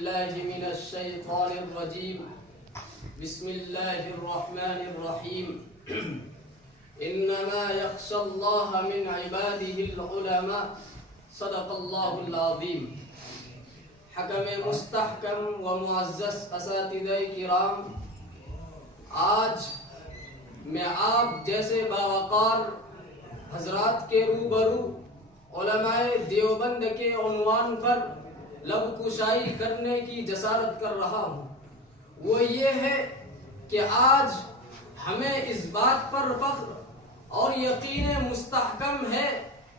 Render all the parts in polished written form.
بالله من الشيطان الرجيم بسم الله الرحمن الرحيم إنما يخشى الله من عباده العلماء صدق الله العظيم حکم مستحکم و معزز اساتذہ کرام، آج میں آپ جیسے باوقار حضرات کے روبرو علماء دیوبند کے عنوان پر لب کشائی کرنے کی جسارت کر رہا ہوں۔ وہ یہ ہے کہ آج ہمیں اس بات پر فخر اور یقین مستحکم ہے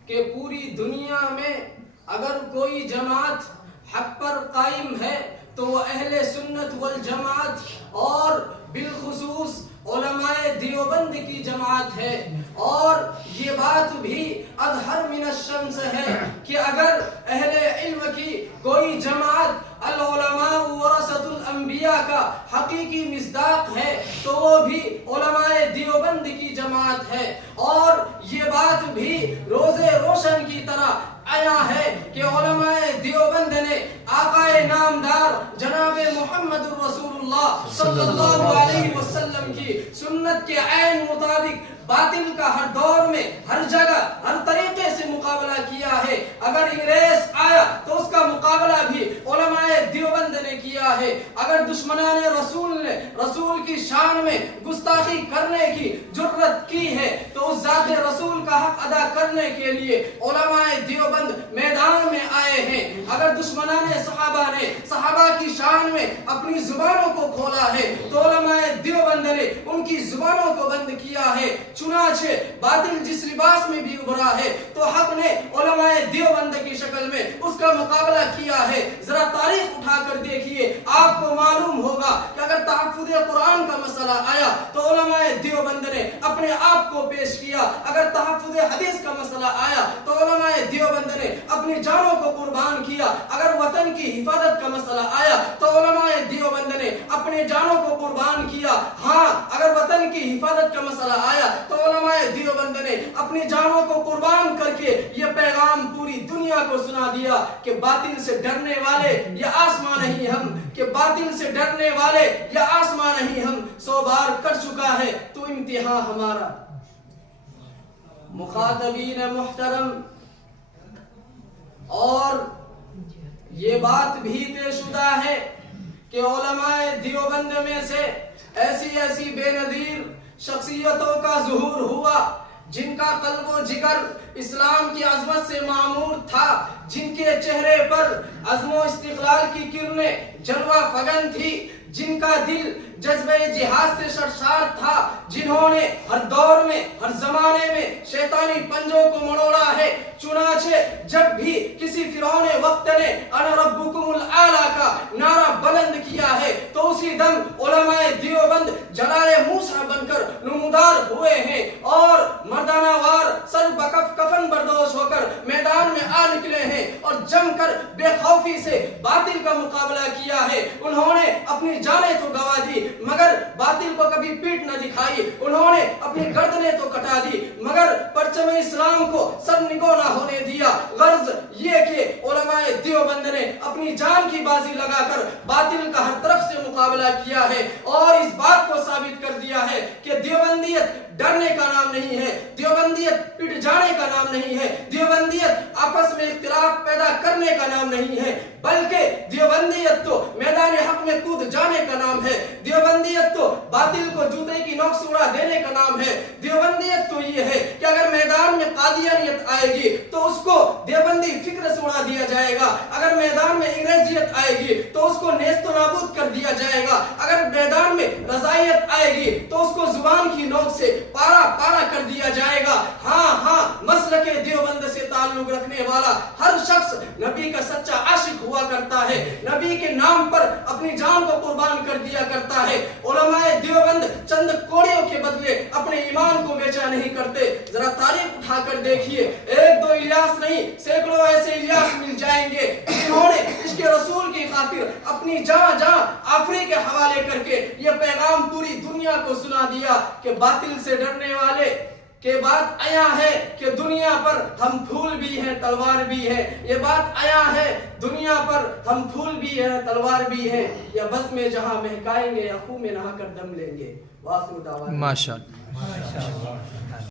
کہ پوری دنیا میں اگر کوئی جماعت حق پر قائم ہے تو وہ اہل سنت والجماعت اور بالخصوص علماء دیوبند کی جماعت ہے۔ اور یہ بات بھی اظہر من الشمس ہے کہ اگر اہل علم کی کوئی جماعت العلماء ورثۃ الانبیاء کا حقیقی مصداق ہے تو وہ بھی علماء دیوبند کی جماعت ہے۔ اور یہ بات بھی روز روشن کی طرح آیا ہے کہ علماء دیوبند نے آقا نامدار جناب محمد رسول اللہ صلی اللہ علیہ وسلم کی سنت کے عین مطابق باطل کا ہر دور میں ہر جگہ ہر طریقے سے مقابلہ کیا ہے۔ اگر انگریز آیا تو اس کا مقابلہ بھی علماء دیوبند نے کیا ہے۔ اگر دشمنان رسول نے رسول کی شان میں گستاخی کرنے کی جرت کی ہے تو اس ذات رسول کا حق ادا کرنے کے لیے علماء دیوبند میدان میں آئے ہیں۔ اگر دشمنان صحابہ نے صحابہ کی شان میں اپنی زبانوں کو کھولا ہے تو علماء دیوبند نے ان کی زبانوں کو بند کیا ہے۔ چنانچہ باطل جس لباس میں بھی ابھرا ہے تو حق نے علماء دیوبند کی شکل میں اس کا مقابلہ کیا ہے۔ ذرا تاریخ اٹھا کر دیکھیے، آپ کو معلوم ہوگا کہ اگر تحفظ قرآن کا مسئلہ آیا تو علماء دیوبند نے اپنے آپ کو پیش کیا۔ اگر تحفظ حدیث کا مسئلہ آیا تو علماء دیوبند نے اپنی جانوں کو قربان کیا۔ اگر وطن کی حفاظت کا مسئلہ آیا تو علماء دیوبند نے اپنے جانوں کو قربان کیا۔ ہاں، اگر وطن کی حفاظت کا مسئلہ آیا تو علماء دیوبند نے اپنی جانوں کو قربان کر کے یہ پیغام پوری دنیا کو سنا دیا کہ باطل سے ڈرنے والے یہ آسمان نہیں ہم، کہ باطل سے ڈرنے والے یہ آسمان نہیں ہم، 100 بار کر چکا ہے تو امتحان ہمارا۔ مخاطبین محترم، اور یہ بات بھی طے شدہ ہے کہ علماء دیوبند میں سے ایسی بے نظیر شخصیتوں کا ظہور ہوا جن کا قلب و جگر اسلام کی عظمت سے معمور تھا، جن کے چہرے پر عزم و استقلال کی کرنیں جلوہ فگن تھی، جن کا دل جذبہ جہاد سے سرشار تھا، جنہوں نے ہر دور میں ہر زمانے میں شیطانی پنجوں کو مڑوڑا ہے۔ چنانچہ جب بھی کسی فرعون وقت نے انا ربکم الاعلی کا نعرہ بلند کیا ہے تو اسی دم علماء دیوبند جلال موسیٰ بن کر نمودار ہوئے ہیں اور مردانہ وار سر بکف کفن بردوش ہو کر میدان میں آ نکلے ہیں اور جم کر بے خوفی سے باطل کا مقابلہ کیا ہے۔ انہوں نے اپنی جانیں تو گوا دی مگر باطل کو کبھی پیٹ نہ دکھائی، انہوں نے اپنی گردنیں تو کٹا دی مگر پرچم اسلام کو سر نگو نہ ہونے دیا۔ غرض یہ کہ علماء دیوبند نے اپنی جان کی بازی لگا کر باطل کا ہر طرف سے مقابلہ کیا ہے اور اس بات کو ثابت کر دیا ہے کہ دیوبندیت ڈرنے کا نام نہیں ہے، دیوبندیت پٹ جانے کا نام نہیں ہے، دیوبندیت آپس میں اختلاف پیدا کرنے کا نام نہیں ہے، بلکہ دیوبندیت تو میدان حق میں کود جانے کا نام ہے، دیوبندیت تو باطل کو جوتے کی نوک سے اڑا دینے کا نام ہے۔ دیوبندیت تو یہ ہے کہ اگر میدان میں قادیانیت آئے گی تو اس کو دیوبندی فکر سے اڑا دیا جائے گا، اگر میدان میں انگریزیت آئے گی تو اس کو نیست و نابود کر دیا جائے گا، اگر میدان میں رضائیت آئے گی تو اس کو زبان کی نوک سے پارا پارا کر دیا جائے گا۔ ہاں، مسلک دیوبند سے تعلق رکھنے والا ہر شخص نبی کا سچا عاشق ہوا کرتا ہے، نبی کے نام پر اپنی جان کو قربان کر دیا کرتا ہے۔ علماء دیوبند چند کوڑیوں کے بدلے اپنے ایمان کو بیچا نہیں کرتے۔ ذرا تاریخ اٹھا کر دیکھیے، 1-2 الیاس نہیں سینکڑوں ایسے الیاس مل جائیں گے جنہوں نے عشق رسول کی خاطر اپنی جان آفری کے حوالے کر کے یہ پیغام پوری دنیا کو سنا دیا کہ باطل سے ڈرنے والے کہ بات آیا ہے کہ دنیا پر ہم پھول بھی ہیں تلوار بھی ہے. یہ بات آیا ہے دنیا پر ہم پھول بھی ہیں تلوار بھی ہے. یا بس میں جہاں مہکائیں گے یا خون میں نہا کر دم لیں گے. وآخر دعوانا ماشاء اللہ.